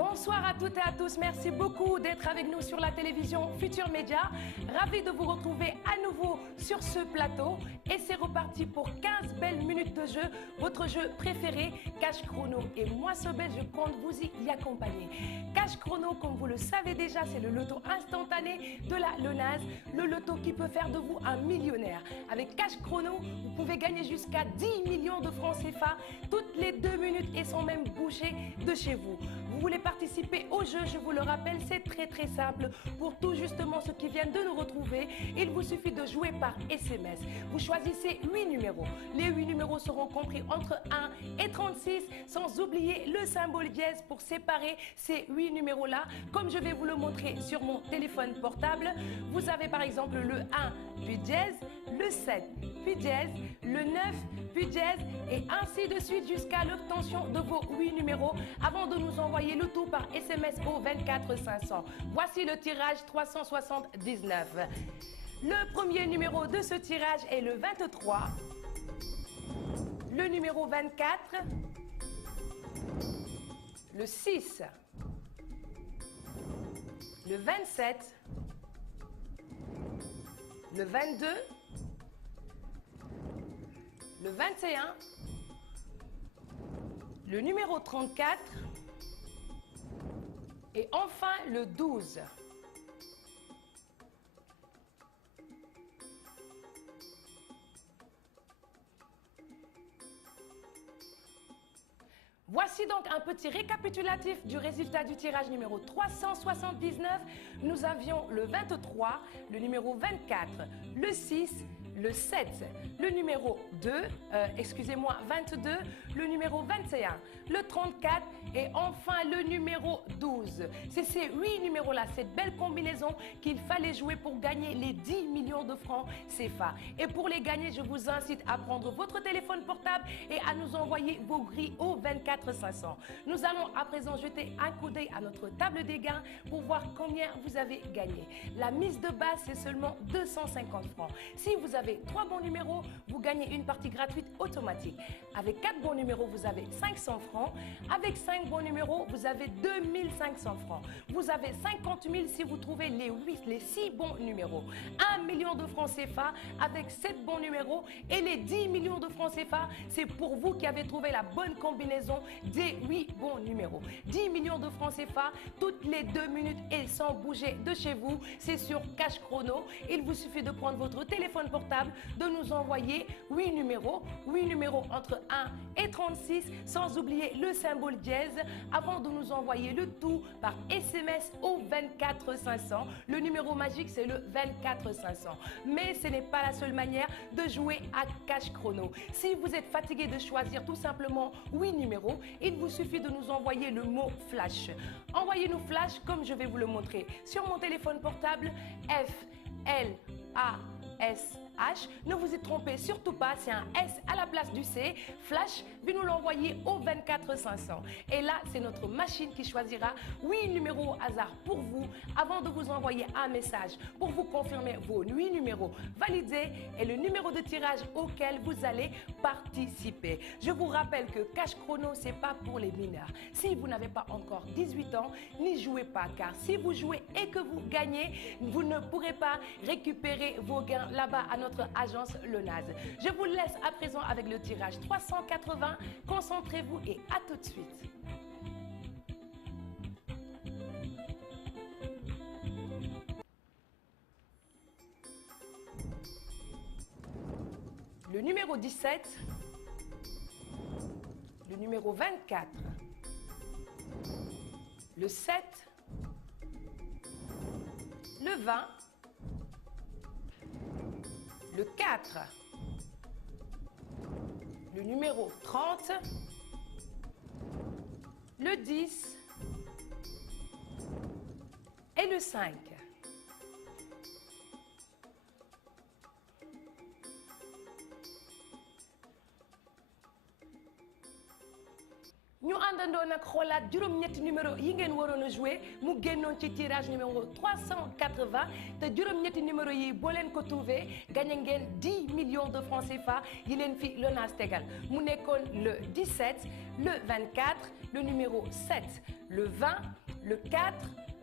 Bonsoir à toutes et à tous, merci beaucoup d'être avec nous sur la télévision Futur Média. Ravi de vous retrouver à nouveau sur ce plateau et c'est reparti pour 15 belles minutes de jeu, votre jeu préféré, Cash Chrono. Et moi, Sobel, je compte vous y accompagner. Cash Chrono, comme vous le savez déjà, c'est le loto instantané de la LONASE, le loto qui peut faire de vous un millionnaire. Avec Cash Chrono, vous pouvez gagner jusqu'à 10 millions de francs CFA toutes les 2 minutes et sans même bouger de chez vous. Vous voulez participer au jeu, je vous le rappelle, c'est très simple. Pour tout justement ceux qui viennent de nous retrouver, il vous suffit de jouer par SMS. Vous choisissez 8 numéros. Les 8 numéros seront compris entre 1 et 36, sans oublier le symbole dièse pour séparer ces 8 numéros-là. Comme je vais vous le montrer sur mon téléphone portable, vous avez par exemple le 1 puis dièse, le 7 puis dièse, le 9 puis dièse et ainsi de suite jusqu'à l'obtention de vos 8 numéros avant de nous envoyer le tout par SMS au 24 500. Voici le tirage 379. Le premier numéro de ce tirage est le 23, le numéro 24, le 6, le 27, le 22, le 21, le numéro 34 et enfin le 12. Voici donc un petit récapitulatif du résultat du tirage numéro 379. Nous avions le 23, le numéro 24, le 6, le 7, le numéro 2, 22, le numéro 21, le 34 et enfin le numéro 12. C'est ces 8 numéros-là, cette belle combinaison qu'il fallait jouer pour gagner les 10 millions de francs CFA. Et pour les gagner, je vous incite à prendre votre téléphone portable et à nous envoyer vos grilles au 24 500. Nous allons à présent jeter un coup d'œil à notre table des gains pour voir combien vous avez gagné. La mise de base, c'est seulement 250 francs. Si vous avez 3 bons numéros, vous gagnez une partie gratuite automatique. Avec 4 bons numéros, vous avez 500 francs. Avec 5 bons numéros, vous avez 2500 francs. Vous avez 50 000 si vous trouvez les 6 bons numéros. 1 million de francs CFA avec 7 bons numéros et les 10 millions de francs CFA, c'est pour vous qui avez trouvé la bonne combinaison des 8 bons numéros. 10 millions de francs CFA toutes les 2 minutes et sans bouger de chez vous. C'est sur Cash Chrono. Il vous suffit de prendre votre téléphone portable, de nous envoyer 8 numéros entre 1 et 36, sans oublier le symbole dièse, avant de nous envoyer le tout par SMS au 24 500. Le numéro magique, c'est le 24 500. Mais ce n'est pas la seule manière de jouer à Cash Chrono. Si vous êtes fatigué de choisir tout simplement 8 numéros, il vous suffit de nous envoyer le mot flash. Envoyez-nous flash comme je vais vous le montrer sur mon téléphone portable. FLASH. Ne vous y trompez surtout pas, c'est un S à la place du C. Flash, puis nous l'envoyer au 24 500. Et là, c'est notre machine qui choisira 8 numéros au hasard pour vous avant de vous envoyer un message pour vous confirmer vos 8 numéros validés et le numéro de tirage auquel vous allez participer. Je vous rappelle que Cash Chrono, c'est pas pour les mineurs. Si vous n'avez pas encore 18 ans, n'y jouez pas, car si vous jouez et que vous gagnez, vous ne pourrez pas récupérer vos gains là-bas à notre agence LONASE. Je vous laisse à présent avec le tirage 380. Concentrez-vous et à tout de suite. Le numéro 17, le numéro 24, le 7, le 20, le 4, le numéro 30, le 10 et le 5. Ñu ànd àndandoo nag xoolaat juróom-ñetti numéro yi ngeen waroon a joué mu génnoon ci tirage numéro 380 te juróom-ñetti numéro yi boo leen ko trouvé gagné ngeen 10 millions de francs CFA yi leen fi LONASE tegal mu nekkoon le 17 le 24 le numéro 7 le 20 le 4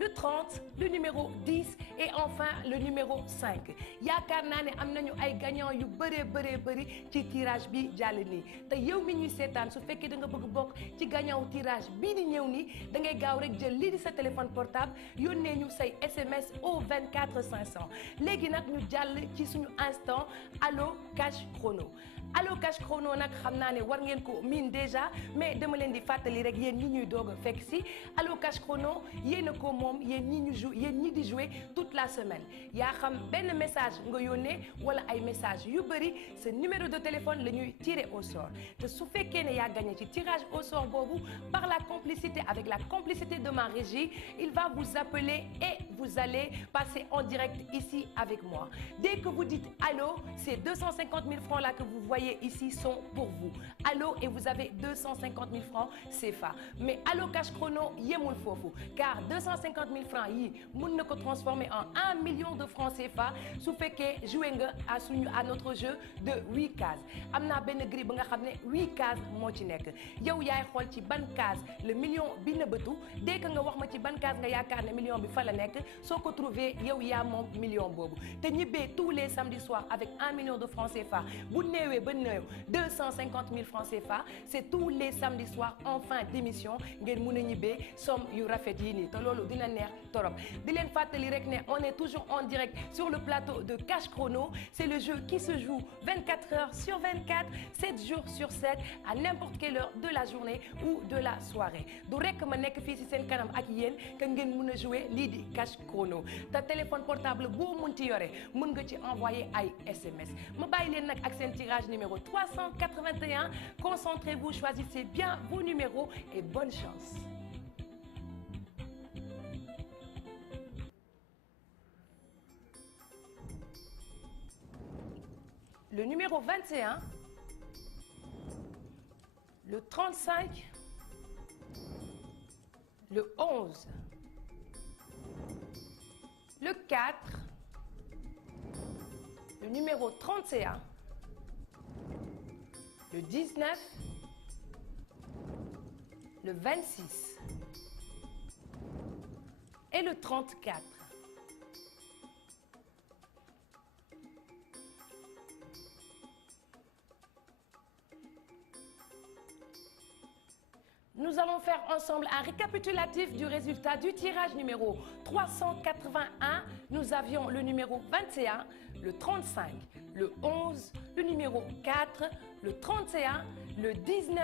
le 30 le numéro 10 et enfin le numéro 5 yaakaar naa ne am nañu ay gagnants yu bëri ci tirage bi jàll nii te yow mi ñuy seetaan su fekkee da nga bëgg bokk ci gagnant wu tirage bii di ñëw nii da ngay gaaw rek jël lii di sa téléphone portable yónnee ñu say SMS au 24 500 léegi nag ñu jàll ci suñu instant allo cash chrono. Allo Cash Chrono nag xam naa ne war ngeen ko miin déjà mais dama leen di fàttali rek yéen ñi ñuy doog a fekk si Allo Cash Chrono yéen a ko moom yéen ñi di jouer toute la semaine yaa xam benn message nga yónnee wala ay message yu bëri ce numéro de téléphone la ñuy tirer au sort te su fekkee ne yaa gagné ci tirage au sort boobu par la complicité avec la complicité de ma régie il va vous appeler et vous allez passer en direct ici avec moi dès que vous dites allô c'est 250 000 francs là que vous voyez ici sont pour vous. Allô et vous avez 250 000 francs CFA. Mais Allo Cash Chrono yemul foofu car 250 000 francs yi mën na ko transformer en 1 million de francs CFA su fekkee joué nga à notre jeu de 8 cases. am naa benn grille ba nga xam ne 8 cases moo ci nekk yow yaay xool ci ban case le million bi nëbbatu dès que nga wax ma ci ban case nga yaakaar ne million bi fa la nekk soo ko trouvé yow yaa moom million boobu te ñibbee tous les samedis soirs avec 1 million de francs CFA bu néewee ba néew 250 000 francs CFA c'est tous les samedis soirs en fin d'émission ngeen mun a ñibbee somme yu rafet yi nii te loolu dina neex torop di leen fàttali rek ne on est toujours en direct sur le plateau de Cash Chrono c'est le jeu qui se joue 24 heures sur 24 7 jours sur 7 à n'importe quelle heure de la journée ou de la soirée du rek ma nekk fii ci seen kanam ak yéen que ngeen mun a jouer lii di Cash Chrono te téléphone portable boo mun ci yore mun nga ci envoyer ay SMS ma bàyyi leen nag ak seen tirage numéro 381 concentrez-vous choisissez bien vos numéros et bonne chance. Le numéro 21 le 35 le 11 le 4 le numéro 31 le 19 le 26 et le 34. Nous allons faire ensemble un récapitulatif du résultat du tirage numéro 381. Nous avions le numéro 21, le 35, le 11, le numéro 4, le 31, le 19,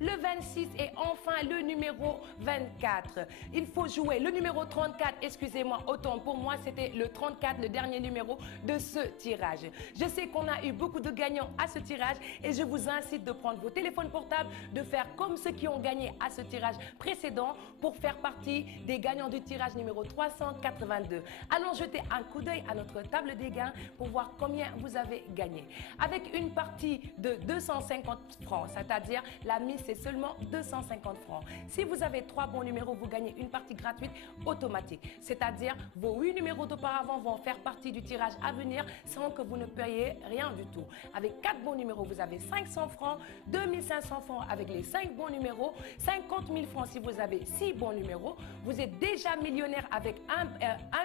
le 26 et enfin le numéro 24. Il faut jouer le numéro 34, excusez-moi, autant pour moi c'était le 34, le dernier numéro de ce tirage. Je sais qu'on a eu beaucoup de gagnants à ce tirage et je vous incite de prendre vos téléphones portables, de faire comme ceux qui ont gagné à ce tirage précédent pour faire partie des gagnants du tirage numéro 382. Allons jeter un coup d'œil à notre table des gains pour voir combien vous avez gagné. Avec une partie de 250 francs, c'est-à-dire la mise c'est seulement 250 francs. Si vous avez 3 bons numéros, vous gagnez une partie gratuite automatique. C'est-à-dire vos 8 numéros d'auparavant vont faire partie du tirage à venir sans que vous ne payiez rien du tout. Avec 4 bons numéros, vous avez 500 francs, 2500 francs avec les 5 bons numéros, 50 000 francs si vous avez 6 bons numéros. Vous êtes déjà millionnaire avec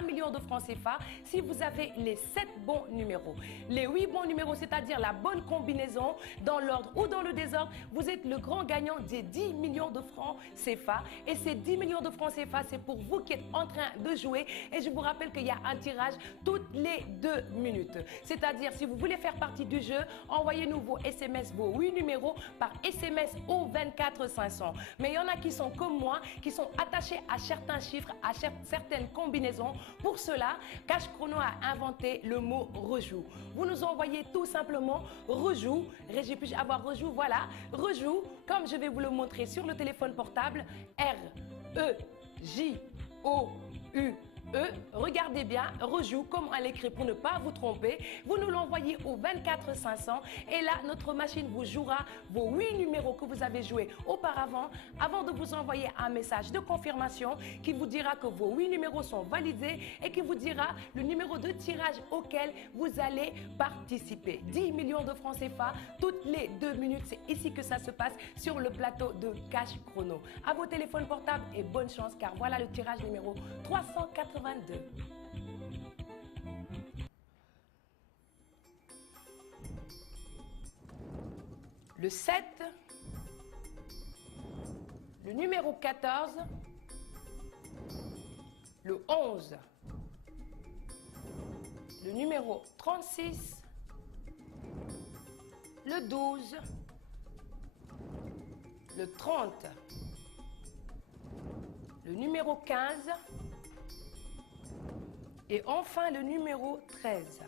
1 million de francs CFA si vous avez les 7 bons numéros. Les 8 bons numéros, c'est-à-dire la bonne combinaison dans l'ordre ou dans le désordre, vous êtes le grand gagnant des 10 millions de francs CFA. Et ces 10 millions de francs CFA, c'est pour vous qui êtes en train de jouer. Et je vous rappelle qu'il y a un tirage toutes les 2 minutes. C'est-à-dire, si vous voulez faire partie du jeu, envoyez-nous vos SMS, vos 8 numéros par SMS au 24 500. Mais il y en a qui sont comme moi, qui sont attachés à certains chiffres, à certaines combinaisons. Pour cela, Cash Chrono a inventé le mot rejoue. Vous nous envoyez tout simplement rejoue. Régie, puis-je avoir rejoue? Voilà, rejoue, comme je vais vous le montrer sur le téléphone portable, R-E-J-O-U-E. Regardez. regardez bien, rejoue comme à l'écrit pour ne pas vous tromper. Vous nous l'envoyez au 24 500 et là, notre machine vous jouera vos 8 numéros que vous avez joués auparavant avant de vous envoyer un message de confirmation qui vous dira que vos 8 numéros sont validés et qui vous dira le numéro de tirage auquel vous allez participer. 10 millions de francs CFA toutes les 2 minutes. C'est ici que ça se passe sur le plateau de Cash Chrono. À vos téléphones portables et bonne chance car voilà le tirage numéro 382. Le 7, le numéro 14, le 11, le numéro 36, le 12, le 30, le numéro 15 et enfin le numéro 13.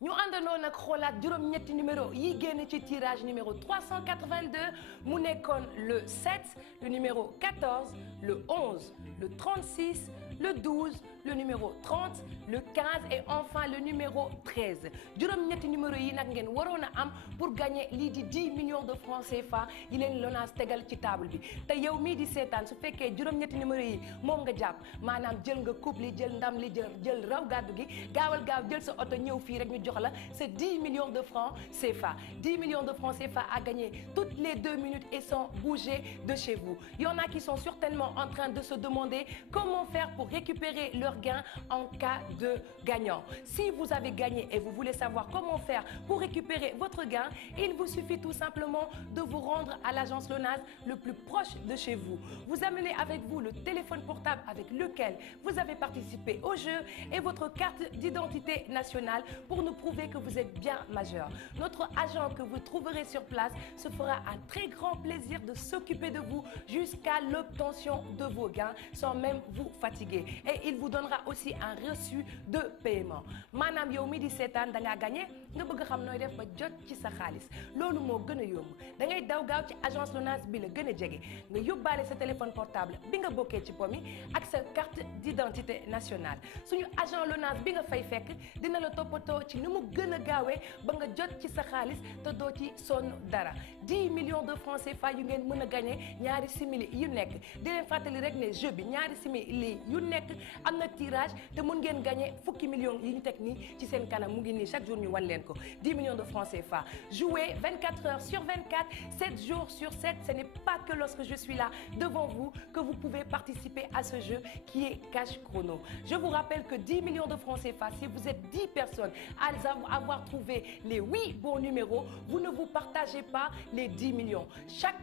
Ñu àndandoo nag xoolaat juróom-ñetti numéro yi génn ci tirage numéro 382 mu nekkoon le 7, le numéro 14, le 11, le 36, le 12, le numéro 30, le 15 et enfin le numéro 13. juróom-ñetti numéro yi nag ngeen waroon a am pour gagner lii di 10 millions de francs CFA yi leen Lonase tegal ci table bi te yow mii di seetaan su fekkee juróom-ñetti numéro yi moom nga jàpp maanaam jël nga coupe li jël ndam li jël raw gàddu gi gaawal gaaw jël sa oto ñëw fii rek ñu jox la c'est 10 millions de francs CFA. 10 millions de francs CFA à gagner toutes les 2 minutes et sans bouger de chez vous. Il y en a qui sont certainement en train de se demander comment faire pour récupérer leur gain en cas de gagnant. Si vous avez gagné et vous voulez savoir comment faire pour récupérer votre gain, il vous suffit tout simplement de vous rendre à l'agence Lonase le plus proche de chez vous. Vous amenez avec vous le téléphone portable avec lequel vous avez participé au jeu et votre carte d'identité nationale pour nous prouver que vous êtes bien majeur. Notre agent que vous trouverez sur place se fera un très grand plaisir de s'occuper de vous jusqu'à l'obtention de vos gains sans même vous fatiguer. Et il vous donnera aussi un reçu de paiement. Maanaam yow mi di seetaan da ngaa gagné nga bëgg xam nooy def ba jot ci sa xaalis loolu moo gën a yomb da ngay daw gaaw ci agence Lonase bi la gën a jege nga yóbbaale sa téléphone portable bi nga bokkee ci pomi ak sa carte d'identité nationale. Suñu agent Lonase bi nga fay fekk dina la toppatoo ci ni mu gën a gaawee ba nga jot ci sa xaalis te doo ci sonn dara. 10 millions de francs CFA yu ngeen mën a gagné ñaari simili yu nekk di leen fàttali rek ne jeu bi ñaari simili yu nekk am na tirage te mën ngeen gagné fukki millions yi ñu teg nii ci seen kanam mu ngi nii chaque jour ñu wan leen ko 10 millions de francs CFA. Jouez 24 heures sur 24, 7 jours sur 7. Ce n'est pas que lorsque je suis là devant vous que vous pouvez participer à ce jeu qui est Cash Chrono. Je vous rappelle que 10 millions de francs CFA, si vous êtes 10 personnes à avoir trouvé les 8 bons numéros, vous ne vous partagez pas les 10 millions. Chaque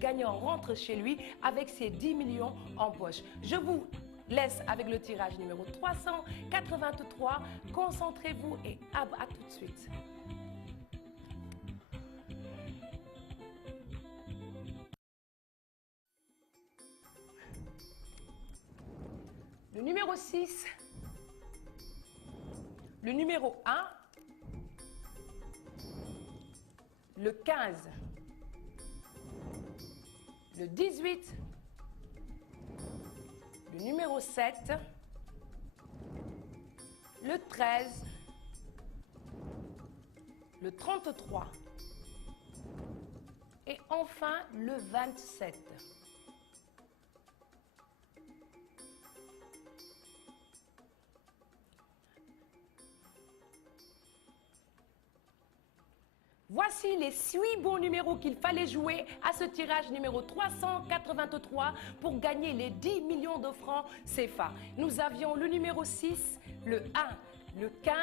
gagnant rentre chez lui avec ses 10 millions en poche. Je vous laisse avec le tirage numéro 383. Concentrez-vous et à tout de suite. Le numéro 6, le numéro 1, le 15, le 18, le numéro 7, le 13, le 33 et enfin le 27. Voici les 8 bons numéros qu'il fallait jouer à ce tirage numéro 383 pour gagner les 10 millions de francs CFA. Nous avions le numéro 6, le 1, le 15,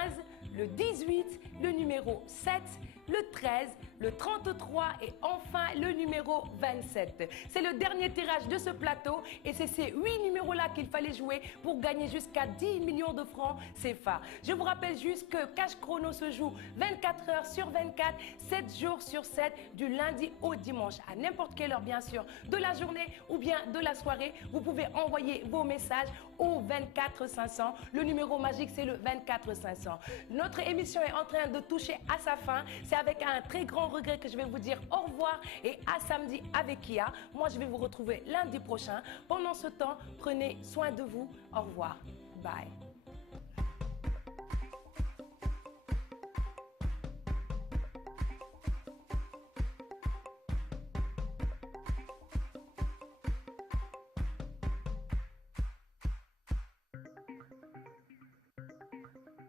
le 18, le numéro 7, le 13, le 33 et enfin le numéro 27. C'est le dernier tirage de ce plateau et c'est ces 8 numéros-là qu'il fallait jouer pour gagner jusqu'à 10 millions de francs CFA. Je vous rappelle juste que Cash Chrono se joue 24 heures sur 24, 7 jours sur 7, du lundi au dimanche, à n'importe quelle heure bien sûr, de la journée ou bien de la soirée. Vous pouvez envoyer vos messages au 24 500. Le numéro magique, c'est le 24 500. Notre émission est en train de toucher à sa fin. C'est avec un très grand regret que je vais vous dire au revoir et à samedi avec Kia. Moi, je vais vous retrouver lundi prochain. Pendant ce temps, prenez soin de vous. Au revoir. Bye.